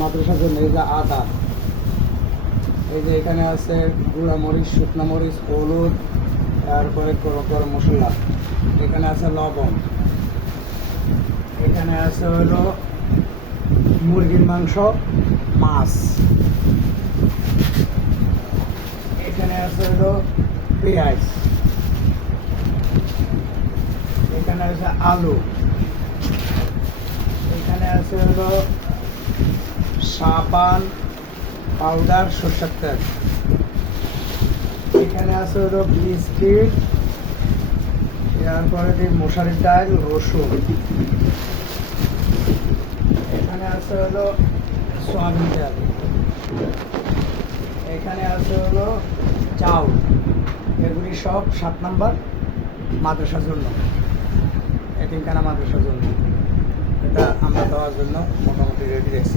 মাদ্রাসার জন্য। এই যে আদা, এই যে এখানে আছে গুঁড়া মরিচ, শুকনা মরিচ, হলুদ, তারপরে গরম মশলা, এখানে আছে লবণ, এখানে আছে হলো মুরগির মাংস, মাছ, এখানে আছে হলো পেঁয়াজ, এখানে আছে আলু, এখানে আছে হলো সাবান পাউডার, সরষের তেল, এখানে আছে হলো বিস্কিট, এরপরে দিই মশারির ডাল, রসুন, এখানে আছে হলো সয়াবিন তেল, এখানে আছে হলো চাউল। এগুলি সব 7 নম্বর মাদ্রাসার জন্য, এতিমখানা মাদ্রাসার জন্য। এটা আমরা দেওয়ার জন্য মোটামুটি রেডি রেখেছি।